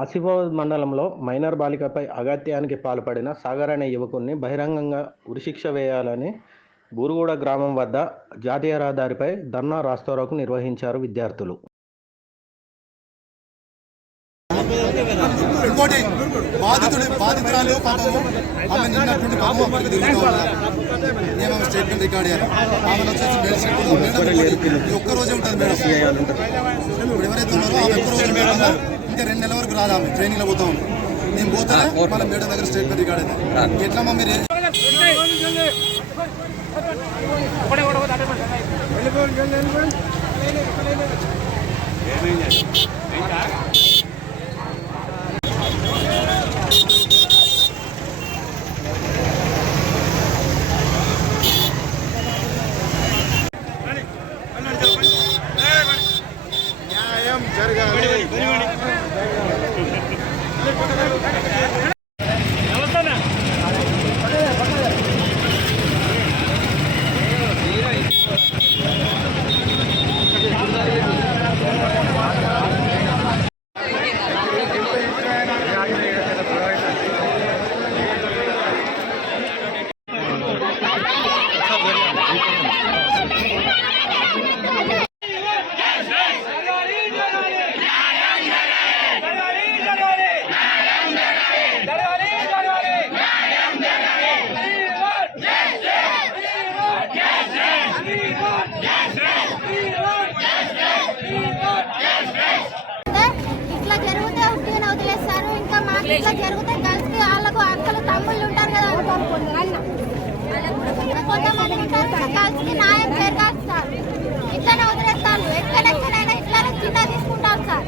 ఆసిఫాబాద్ మండలంలో మైనర్ బాలికపై అఘాత్యానికి పాల్పడిన సాగర్ అనే యువకుడిని బహిరంగంగా ఉరిశిక్ష వేయాలని బూరుగుడ గ్రామం వద్ద జాతీయ రహదారిపై ధర్నా రాస్తారోకో నిర్వహించారు విద్యార్థులు. ఇంకోటి బాధితురాలు పాపము ఆమె నిన్నటువంటి పాపం అక్కడికి దిగుతూ ఉన్నారు. మేము స్టేట్మెంట్ రికార్డ్ చేయాలి. ఆమెను వచ్చేసి మేడం ఒక్కరోజే ఉంటుంది మేడం. ఇప్పుడు ఎవరైతే ఉన్నారో ఆమె ఒక్కరోజు మేడం ఇంకా 2 నెలల వరకు రాదు. ఆమె ట్రైనింగ్లో పోతా ఉంది. నేను పోతానే మళ్ళీ మేడం దగ్గర స్టేట్మెంట్ రికార్డ్ అవుతుంది. ఎట్లా మా మీరు న్యాయం జరగాలి. ఇట్లా జరిగితే గర్ల్స్కి వాళ్ళకు అక్కలు తమ్ముళ్ళు ఉంటారు కదా, కొంతమంది ఉంటారు గర్ల్స్కి న్యాయం జరగాలి సార్. ఇట్లనే వదిలేస్తారు, ఎక్కడెక్కడైనా ఇట్లానే చిన్న తీసుకుంటారు సార్.